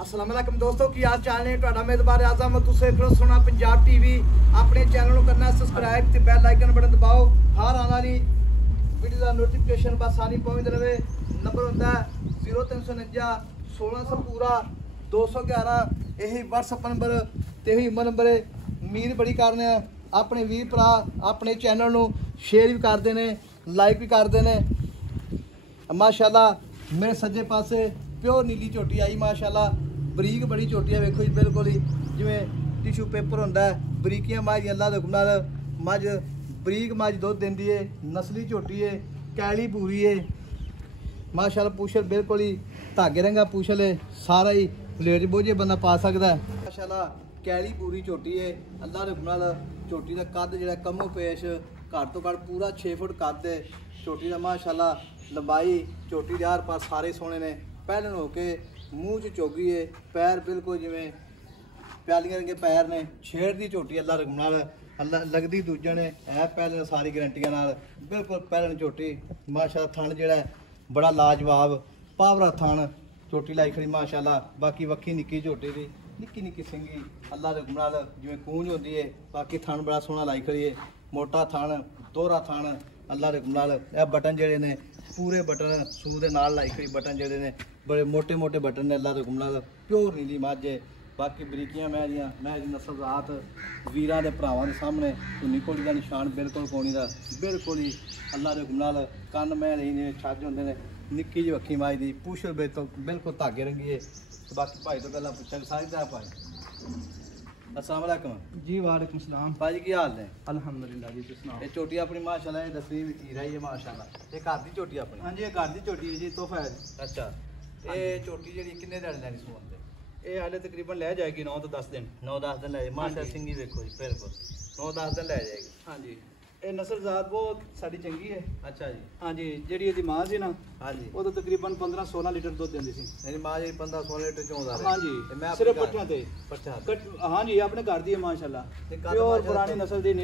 अस्सलाम वालेकुम दोस्तों की हाल चाल ने ਤੁਹਾਡਾ ਮੇਜ਼ਬਾਨ ਆਜ਼ਮ ਤੁਸੀਂ ਦੇਖੋ ਸੁਣਾ ਪੰਜਾਬ ਟੀਵੀ ਆਪਣੇ ਚੈਨਲ ਨੂੰ ਕਰਨਾ ਸਬਸਕ੍ਰਾਈਬ ਤੇ ਬੈਲ ਆਈਕਨ ਬਟਨ ਦਬਾਓ ਹਰ ਆਉਣ ਵਾਲੀ ਵੀਡੀਓ ਦਾ ਨੋਟੀਫਿਕੇਸ਼ਨ ਆਸਾਨੀ ਪਹੁੰਚਦਾ ਰਹੇ ਨੰਬਰ ਹੁੰਦਾ 0349 1600 ਪੂਰਾ 211 ਇਹੀ WhatsApp ਨੰਬਰ ਤੇ ਇਹੀ ਨੰਬਰ ਉਮੀਦ ਬੜੀ ਕਰਨੇ ਆ ਆਪਣੇ ਵੀਰ ਭਰਾ ਆਪਣੇ ਚੈਨਲ ਨੂੰ ਸ਼ੇਅਰ ਵੀ ਕਰਦੇ ਨੇ ਲਾਈਕ ਵੀ ਕਰਦੇ ਨੇ ਮਾਸ਼ਾਅੱਲਾ ਮੇਰੇ ਸੱਜੇ ਪਾਸੇ प्योर नीली झोटी आई माशाल्लाह बरीक बड़ी झोटी है वेखो जी बिल्कुल ही जिवें टिशू पेपर होंदा है बरीकियां मझ अल्लाह दे हुक्म नाल मझ बरीक मझ दुध देंदी है नस्ली झोटी है कैली पूरी है माशाल्लाह पूछल बिल्कुल ही धागे रंगा पूछल है सारा ही लेट बोझे बंदा पा सकदा है माशाल्लाह कैली पूरी झोटी है अल्लाह दे हुक्म नाल झोटी दा कद जिहड़ा कमो पेश घट तो घट पूरा 6 फुट कद है झोटी दा माशाल्लाह लंबाई झोटी दे आर पार सारे सोने ने पहलन होके मूँह च चोगी है पैर बिल्कुल जिमें प्यालियां रंगे पैर ने छेड़ दी झोटी अल्लाह रकम नाल अल्लाह लगदी दूजे ने है पहलन सारी गारंटियां नाल बिल्कुल पहलन झोटी माशाल्लाह थन जिहड़ा बड़ा लाजवाब पावरा थन झोटी लाई खड़ी माशाल्लाह बाकी वक्खी निक्की झोटी दी निक्की निक्की सिंगी अल्लाह रकम नाल जिवें कूंज होंदी है बाकी थन बड़ा सोहना लाई खड़ी है मोटा थन दोहरा थन अल्लाह रकम नाल यह बटन जिहड़े ने पूरे बटन सूह दे नाल लाई खड़ी बटन जिहड़े ने बड़े मोटे मोटे बटन ने अल्लाह दे हुक्म नाल प्योर नीली मझ है बाकी बरीकियां मैं दी नस्ल रात वीरां दे भरावां दे सामने धुनी कोली दा निशान बिल्कुल कोनी दा बिल्कुल ही अल्लाह दे हुक्म नाल कन्न मैं नहीं ने छज होंदे ने निक्की जी अखी मझ दी पूछल बिल्कुल धागे रंगी है बाकी भाई तो गल्लां पुछां सारियां भाई अस्सलाम वालेकुम जी वालेकुम सलाम भाजी की हाल ने अल्हम्दुलिल्लाह जी तुसीं सुनाओ ये झोटी अपनी माशाल्लाह ये दसवीं हीरा ही है माशाल्लाह ये घर दी झोटी अपनी हां जी ये घर दी झोटी है जी तोहफा है अच्छा ये झोटी जेहड़ी किन्ने दिन लैनी सुन दे ये हाले तकरीबन ले जाएगी 9 तो 10 दिन 9-10 दिन ले माशाल्लाह सिंगी देखो जी बिल्कुल 9-10 दिन ले जाएगी हां जी ਇਹ ਨਸਲ ਜ਼ਾਤ ਬਹੁਤ ਸਾਡੀ ਚੰਗੀ ਹੈ ਅੱਛਾ ਜੀ ਹਾਂਜੀ ਜਿਹੜੀ ਇਹਦੀ ਮਾਂ ਸੀ ਨਾ ਹਾਂਜੀ ਉਹ ਤਾਂ ਤਕਰੀਬਨ 15-16 ਲੀਟਰ ਦੁੱਧ ਦਿੰਦੀ ਸੀ ਮੇਰੀ ਮਾਂ ਜੀ 15-16 ਲੀਟਰ ਚੋਂਦਾ ਰਿਹਾ ਹਾਂਜੀ ਤੇ ਮੈਂ ਸਿਰਫ ਪੱਠਿਆਂ ਤੇ ਹਾਂਜੀ ਆਪਣੇ ਘਰ ਦੀ ਹੈ ਮਾਸ਼ਾਅੱਲਾ ਪਿਓਰ ਪੁਰਾਣੀ ਨਸਲ ਦੀ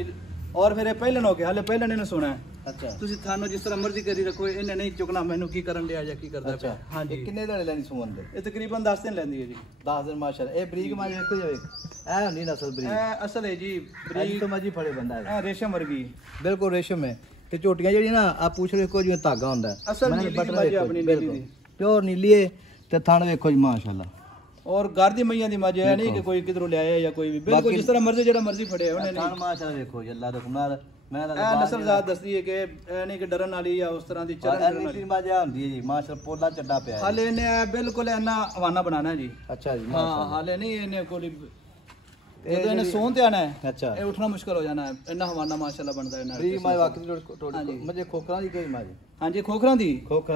और फिर पहले हो गया हाले पहले ने सुना है अच्छा तुसी थानो जिस तरह मर्जी करी रखो इन्हें नहीं चुकना मैनू की करन लिया या की करदा अच्छा हां जी कितने दिन लेनी सुमन दे ये तकरीबन 10 दिन लेंदी है जी 10 दिन माशाल्लाह ए ब्रीक मां देखो जावे ए नहीं नस्ल ब्रीक ए असल है जी ब्रीक तो मजी फड़े बंदा है रेशम वर्गी बिल्कुल रेशम है ते झोटियां जेडी ना आ पूछ देखो जिवें धागा हुंदा है असल नीली मजी अपनी नीली दी प्योर नीली है ते थान देखो जी माशाल्लाह और घर दी मैयां दी मजे है नहीं कि कोई किधरों ले आया या कोई भी बिल्कुल जिस तरह मर्जी जेड़ा मर्जी फड़े उन्हें नहीं माशाल्लाह देखो जी अल्लाह दे हुक्म नाल मैं नस्ल जात दसदी है कि नहीं कि डरन वाली या उस तरह दी चलन वाली मजे होंदी है जी माशाल्लाह पोला चड्डा पिया हाले ने बिल्कुल इना हवाना बनाना है जी अच्छा जी हां हाले नहीं इन्हें कोई ਜਦੋਂ ਇਹਨੇ ਸੌਣ ਤੇ ਆਣਾ ਹੈ ਅੱਛਾ ਇਹ ਉੱਠਣਾ ਮੁਸ਼ਕਲ ਹੋ ਜਾਣਾ ਹੈ ਇੰਨਾ ਹਵਾਨਾ ਮਾਸ਼ਾਅੱਲਾ ਬਣਦਾ ਹੈ ਨਾ ਫਰੀ ਮਾਂ ਵਾਕਈ ਮੱਝੇ ਖੋਖਰਾਂ ਦੀ ਕੋਈ ਮਾਂ ਜੀ ਹਾਂਜੀ ਖੋਖਰਾਂ ਦੀ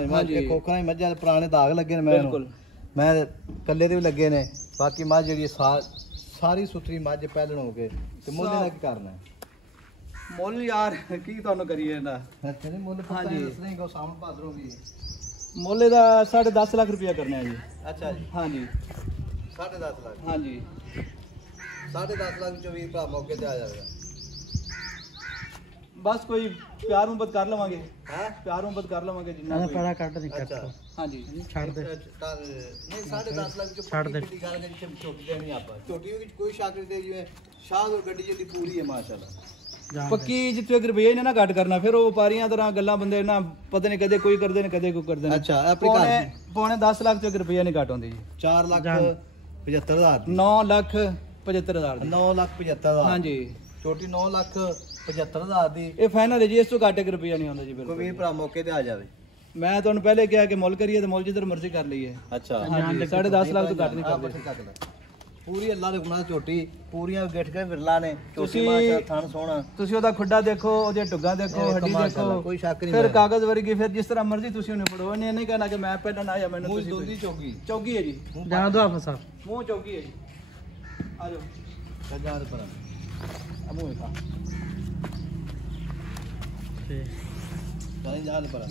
ਮਾਂ ਜੀ ਖੋਖਰਾਂ ਦੀ ਮੱਝਾਂ ਦੇ ਪੁਰਾਣੇ ਦਾਗ ਲੱਗੇ ਨੇ ਬਿਲਕੁਲ मैं कल्ले दे भी लगे ने बाकी मझ जी सारी सुथरी मझ पहलन हो गए तो मुल का की करना है मुल यार की तुहानू करिए ना अच्छा नहीं मुल हां जी नहीं को सावन भादर होगी मुल दा 10.5 लाख रुपया करना है जी अच्छा जी हां जी 10.5 लाख हां जी 10.5 लाख जो वीर भरा मौके ते आ जाएगा बस कोई प्यार मुहब्बत कर लवांगे हैं प्यार मुहब्बत कर लवांगे जिन्ना कोई पैसा काट नहीं अच्छा हां जी छोड़ दे नहीं 10.5 लाख जो छोड़ दे गल करी छोटी देनी आप छोटी की कोई शाकिर दे जिवे शाह और गड्डी जल्दी पूरी है माशाल्लाह पक्की जितने एक रुपये ने ना काट करना फिर वो व्यापारियां तरह गल्लां बंदे ना पता नहीं कदे कोई करदे ने कदे कोई करदे ने अच्छा अपने पौने 10 लाख तो एक रुपया नहीं काट होंदी जी 4 लाख 75,000 9 लाख 75,000 9 लाख 75,000 हां जी छोटी 9 लाख 75,000 ਦੀ ਇਹ ਫਾਈਨਲ ਹੈ ਜੀ ਇਸ ਤੋਂ ਘੱਟ 1 ਰੁਪਿਆ ਨਹੀਂ ਹੁੰਦਾ ਜੀ ਬਿਲਕੁਲ ਕੋਈ ਵੀ ਭਰਾ ਮੌਕੇ ਤੇ ਆ ਜਾਵੇ ਮੈਂ ਤੁਹਾਨੂੰ ਪਹਿਲੇ ਕਿਹਾ ਕਿ ਮੁੱਲ ਕਰੀਏ ਤੇ ਮੁੱਲ ਜਿੱਧਰ ਮਰਜ਼ੀ ਕਰ ਲਈਏ ਅੱਛਾ ਹਾਂਜੀ 10.5 ਲੱਖ ਤੋਂ ਘੱਟ ਨਹੀਂ ਕਰਦੇ ਪੂਰੀ ਅੱਲਾ ਦੇ ਗੁਨਾਹ ਝੋਟੀ ਪੂਰੀਆਂ ਗਿੱਠ ਕੇ ਵਿਰਲਾ ਨੇ ਤੁਸੀਂ ਮਾਸ਼ਾ ਥਣ ਸੋਹਣਾ ਤੁਸੀਂ ਉਹਦਾ ਖੁੱਡਾ ਦੇਖੋ ਉਹਦੇ ਟੁੱਗਾ ਦੇਖੋ ਹੱਡੀ ਦੇਖੋ ਕੋਈ ਸ਼ੱਕ ਨਹੀਂ ਫਿਰ ਕਾਗਜ਼ ਵਰਗੀ ਫਿਰ ਜਿਸ ਤਰ੍ਹਾਂ ਮਰਜ਼ੀ ਤੁਸੀਂ ਉਹਨੂੰ ਫੜੋ ਇਹਨੇ ਨਹੀਂ ਕਹਿਣਾ ਕਿ ਮੈਂ ਪਹਿਲਾਂ ਨਾ ਜਾਂ ਮੈਨੂੰ ਤੁਸੀਂ ਦੋਦੀ ਚੌਗੀ ਹੈ ਜੀ ਜਾਣ ਦੋ ਆਪ ਸਾਹਿਬ ਮੂੰਹ ਚੌਗੀ ਹੈ ਜੀ ਆ ਜਾਓ ਸੱਜਾ ਦੇ ਪਰ ਅਮੂ ਹੈ ਕਾ जान पर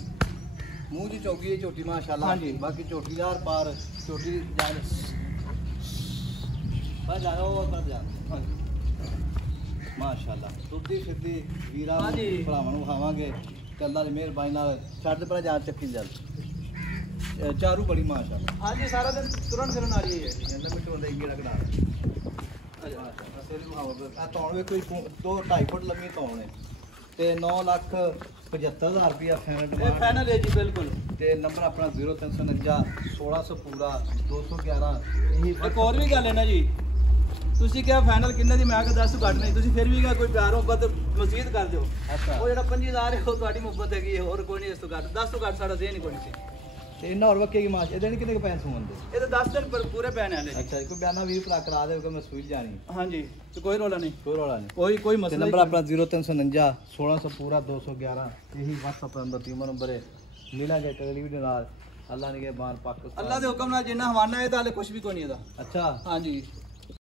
मुंह की चौकी है छोटी माशाल्लाह हाँ जी बाकी चोटी यार पार चोटी जान बस जाओ पर जा माशाल्लाह तुद्दी सिद्धी वीरा भरावां नूं खावांगे अल्लाह दी मेहरबानी नाल छड्ड पर जा चक्की जल ਚਾਰੂ ਬੜੀ ਮਾਸ਼ਾਅੱਲਾ। ਹਾਂਜੀ ਸਾਰਾ ਦਿਨ ਤੁਰਨ ਫਿਰਨ ਵਾਲੀ ਹੈ ਜੀ। ਇਹਨਾਂ ਮਿੰਟ ਹੁੰਦਾ ਇੰਗੜਾ ਕਢਾ ਅੱਛਾ ਅਸਲ ਨੂੰ ਆ ਤੌਣ ਵੇ ਕੋਈ 2.5 ਫੁੱਟ ਲੰਮੀ ਤੌਣ ਹੈ ਤੇ 9,75,000 ਰੁਪਇਆ ਫਾਈਨਲ ਇਹ ਡਿਮਾਂਡ ਫਾਈਨਲ ਹੈ ਜੀ ਬਿਲਕੁਲ। ਤੇ ਨੰਬਰ ਆਪਣਾ 0349 1600 ਪੂਰਾ 211 ਇਹੀ ਇੱਕ ਹੋਰ ਵੀ ਗੱਲ ਹੈ ਨਾ ਜੀ, ਤੁਸੀਂ ਕਿਹਾ ਫਾਈਨਲ ਕਿੰਨੇ ਦੀ, ਮੈਂ ਕਿਹਾ 10 ਤੋਂ ਘੱਟ ਨਹੀਂ, ਤੁਸੀਂ ਫਿਰ ਵੀ ਕਿਹਾ ਕੋਈ ਪਿਆਰ ਮੁਹੱਬਤ ਮਜ਼ੀਦ ਕਰ ਦਿਓ। ਅੱਛਾ ਉਹ ਜਿਹੜਾ 5000 ਹੈ ਉਹ ਤੁਹਾਡੀ ਮੁਹੱਬਤ ਹੈਗੀ ਹੈ, ਹੋਰ ਕੋਈ ਨਹੀਂ ਇਸ ਤੋਂ ਘੱਟ। 10 ਤੋਂ ਘੱਟ ਸਾਡਾ ਦੇ ਨਹੀਂ ਕੋਈ ਸੀ। ਤੇ ਇਹਨਾਂ ਹੋਰ ਵੱਕੇ ਕੀ ਮਾਸ਼ ਇਹਦੇ ਕਿੰਨੇ ਕੁ ਪੈਸੇ ਹੁੰਦੇ? ਇਹ ਤਾਂ 10 ਦਿਨ ਪੂਰੇ ਪੈਣੇ ਵਾਲੇ ਜੀ। ਅੱਛਾ ਕੋਈ ਬਿਆਨਾ ਵੀਰ ਭਰਾ ਕਰਾ ਦੇਵੇ ਕਿ ਮੈਂ ਸੂਈ ਜਾਣੀ ਹਾਂਜੀ ਤੇ ਕੋਈ ਰੋਲਾ ਨਹੀਂ, ਕੋਈ ਰੌਲਾ ਨਹੀਂ। ਕੋਈ ਤੇ ਮਸਲਾ ਨੰਬਰ ਨਹੀਂ। ਆਪਣਾ 0349 1600 ਪੂਰਾ 211 ਇਹੀ WhatsApp ਨੰਬਰ ਟੀਮ ਨੰਬਰ ਹੈ। ਮਿਲਾਂਗੇ ਅਗਲੀ ਵੀਡੀਓ ਨਾਲ। ਅੱਲਾ ਨੇ ਕੇ ਬਾਹਰ ਪਾਕਿਸਤਾਨ ਅੱਲਾ ਦੇ ਹੁਕਮ ਨਾਲ ਜਿੰਨਾ ਹਵਾਨਾ ਹੈ ਤਾਂ ਹਲੇ ਕੁਝ ਵੀ ਕੋਈ ਨਹੀਂ ਇਹਦਾ। ਅੱਛਾ ਹਾਂਜੀ